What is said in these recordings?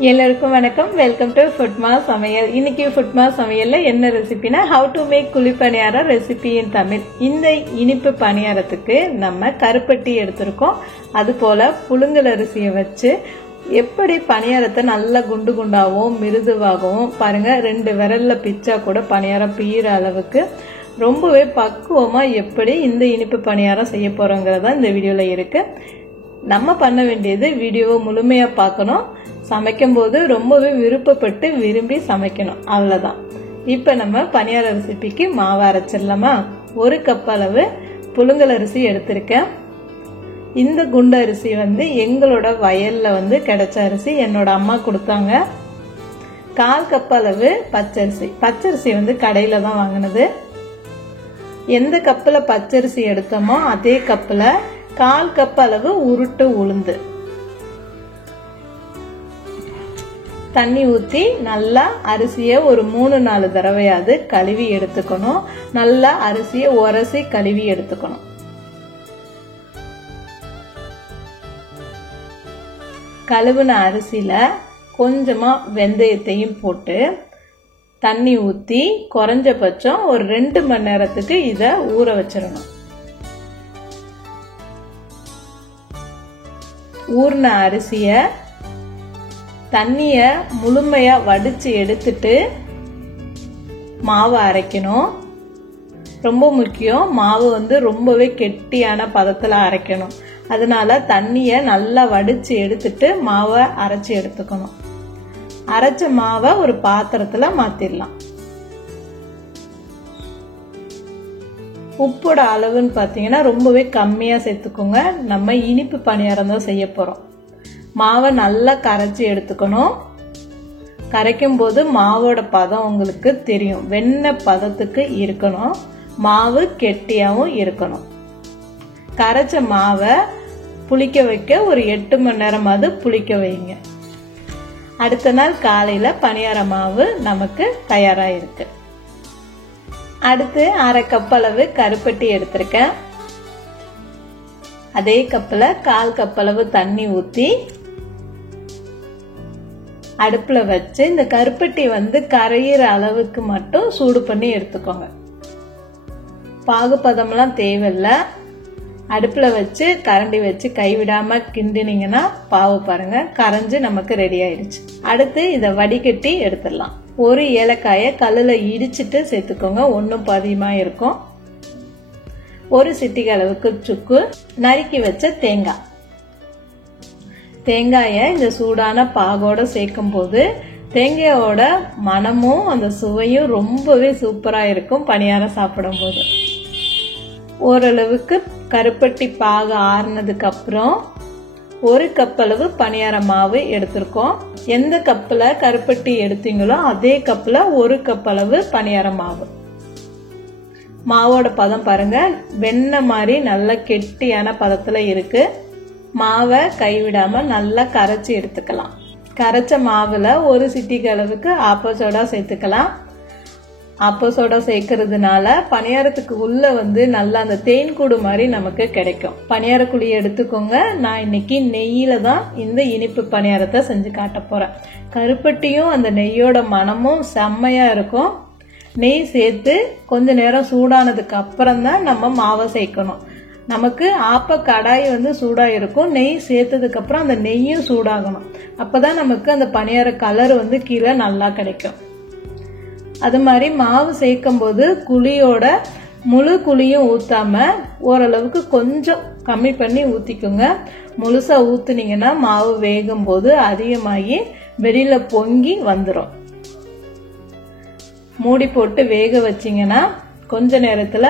எல்லாருக்கும் வணக்கம். Welcome to ஃபுட்மா சமையல். இன்னைக்கு ஃபுட்மா சமையல்ல என்ன ரெசிபினா ஹவு டு மேக் குழி பணியாரம் ரெசிபி இன் தமிழ். இந்த இனிப்பு பணியாரத்துக்கு நம்ம கருப்பட்டி எடுத்திருக்கோம். அது போல புழுங்கல் அரிசியை வச்சு எப்படி பணியாரத்தை நல்லா குண்டு குண்டாகவும் மிருதுவாகவும் பாருங்க, 2 விரல்ல பிச்சா கூட பணியாரம் பீற அளவுக்கு ரொம்பவே பக்குவமா எப்படி இந்த இனிப்பு பணியாரம் செய்ய போறோங்கிறதா இந்த வீடியோல இருக்கு. நம்ம பண்ண வேண்டியது வீடியோவை முழுமையா பார்க்கணும். சமைக்கும் போது ரொம்பவே விருப்பப்பட்டு விரும்பி சமைக்கணும், அவ்வளவுதான். இப்ப நம்ம பணியார ரெசிபிக்கு மாவு அரைச்சிடலாமா? 1 கப் அளவு புழுங்கல் அரிசி எடுத்திருக்கேன். இந்த குண்டு அரிசி எங்களோட வயல்ல கிடைச்ச அரிசி, என்னோட அம்மா கொடுத்தாங்க. 1/4 கப் அளவு பச்சரிசி. பச்சரிசி கடையில தான் வாங்கினது. எந்த கப்புல பச்சரிசி எடுத்தோமோ அதே கப்புல 1/4 கப் அளவு உருட்டு உளுந்து. தண்ணி ஊத்தி நல்லா அரிசியை ஒரு 3-4 தடவையாவது கழுவி எடுத்துக்கணும். நல்லா அரிசியை உரசி கழுவி எடுத்துக்கணும். கழுவுன அரிசியில கொஞ்சமா வெந்தயத்தையும் போட்டு தண்ணி ஊத்தி குறைஞ்சபட்சம் ஒரு 2 மணி நேரத்துக்கு இத ஊற வச்சிடணும். ஊர்ன அரிசிய தண்ணிய முழுமையா வடிச்சு எடுத்துட்டு மாவை அரைக்கணும். ரொம்ப முக்கியம், மாவு ரொம்பவே கெட்டியான பதத்துல அரைக்கணும். அதனால தண்ணிய நல்லா வடிச்சு எடுத்துட்டு மாவை அரைச்சு எடுத்துக்கணும். அரைச்ச மாவை ஒரு பாத்திரத்துல மாத்திடலாம். உப்போட அளவுன்னு பாத்தீங்கன்னா ரொம்பவே கம்மியா சேர்த்துக்கோங்க. நம்ம இனிப்பு பணியாரம் தான் செய்ய போறோம். மாவை நல்லா கரைச்சி எடுத்துக்கணும். கரைக்கும் போது மாவோட பதம் உங்களுக்கு தெரியும். வெண்ணெய் பதத்துக்கு இருக்கணும். மாவு கெட்டியாவும் இருக்கணும். கரைச்ச மாவை புளிக்க வைக்க ஒரு 8 மணி நேரமாவது புளிக்க வைங்க. அடுத்த நாள் காலையில பணியார மாவு நமக்கு தயாரா இருக்கு. அடுத்து 1/2 கப் அளவு கருப்பட்டி எடுத்திருக்கேன். அதே கப்புல 1/4 கப் அளவு தண்ணி ஊத்தி அடுப்புல வச்சு இந்த கருப்பட்டி கரையிற அளவுக்கு மட்டும் சூடு பண்ணி எடுத்துக்கோங்க. பாகுபதம்லாம் தேவையில்லை. அடுப்புல வச்சு கரண்டி வச்சு கைவிடாம கிண்டினீங்கன்னா பாவு பாருங்க கரைஞ்சு நமக்கு ரெடி ஆயிடுச்சு. அடுத்து இத வடிகட்டி எடுத்துடலாம். 1 ஏலக்காய கல்லுல இடிச்சிட்டு சேர்த்துக்கோங்க. ஒன்னும் பாதியமா இருக்கும். 1 சிட்டிகை அளவுக்கு சுக்கு, நறுக்கி வச்ச தேங்காய். தேங்காய இந்த சூடான பாகோட சேர்க்கும் போது தேங்காயோட மனமும் அந்த சுவையும் ரொம்பவே சூப்பரா இருக்கும் பணியாரம் சாப்பிடும் போது. ஓரளவுக்கு கருப்பட்டி பாகு ஆறுனதுக்கு அப்புறம் 1 கப் அளவு பணியார மாவு எடுத்திருக்கோம். எந்த கப்புல கருப்பட்டி எடுத்தீங்களோ அதே கப்புல 1 கப் அளவு பணியார மாவு. மாவோட பதம் பாருங்க, வெண்ணெய் மாதிரி நல்ல கெட்டியான பதத்துல இருக்கு. மாவை கைவிடாம நல்லா கரைச்சி எடுத்துக்கலாம். கரைச்ச மாவுல 1 சிட்டிகை அளவுக்கு ஆப்ப சோடா சேர்த்துக்கலாம். ஆப்ப சோடா சேர்க்கறதுனால பணியாரத்துக்கு உள்ள நல்லா அந்த தேன் கூடு மாதிரி நமக்கு கிடைக்கும். பணியார குழியை எடுத்துக்கோங்க. நான் இன்னைக்கு நெய்யில தான் இந்த இனிப்பு பணியாரத்தை செஞ்சு காட்ட போறேன். கருப்பட்டியும் அந்த நெய்யோட மனமும் செம்மையா இருக்கும். நெய் சேர்த்து கொஞ்ச நேரம் சூடானதுக்கு அப்புறம் தான் நம்ம மாவை சேர்க்கணும். நமக்கு ஆப்ப கடாய் சூடா இருக்கும். நெய் சேர்த்ததுக்கு அப்புறம் அந்த நெய்யும் சூடாகணும். அப்பதான் நமக்கு அந்த பணியார கலர் கீழே நல்லா கிடைக்கும். அது மாதிரி மாவு சேர்க்கும் போது குழியோட முழு குழியும் ஊத்தாம ஓரளவுக்கு கொஞ்சம் கம்மி பண்ணி ஊத்திக்கோங்க. முழுசா ஊத்துனீங்கன்னா மாவு வேகும் போது அதிகமாகி வெளியில பொங்கி வந்துடும். மூடி போட்டு வேக வச்சீங்கன்னா கொஞ்ச நேரத்துல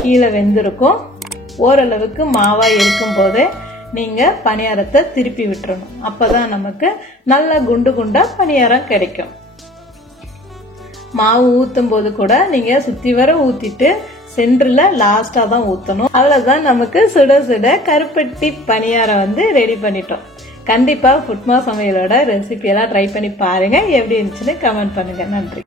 கீழே வெந்திருக்கும். ஓரளவுக்கு மாவா இருக்கும் போதே நீங்க பணியாரத்தை திருப்பி விட்டுறணும். அப்பதான் நமக்கு நல்ல குண்டு குண்டா பணியாரம் கிடைக்கும். மாவு ஊத்தும் போது கூட நீங்க சுத்தி வர ஊத்திட்டு சென்டர்ல லாஸ்டா தான் ஊத்தணும். அவ்வளவுதான், நமக்கு சுட சுட கருப்பட்டி பணியாரம் ரெடி பண்ணிட்டோம். கண்டிப்பா ஃபுட்மா சமையலோட ரெசிபி எல்லாம் ட்ரை பண்ணி பாருங்க. எப்படி இருந்துச்சுன்னு கமெண்ட் பண்ணுங்க. நன்றி.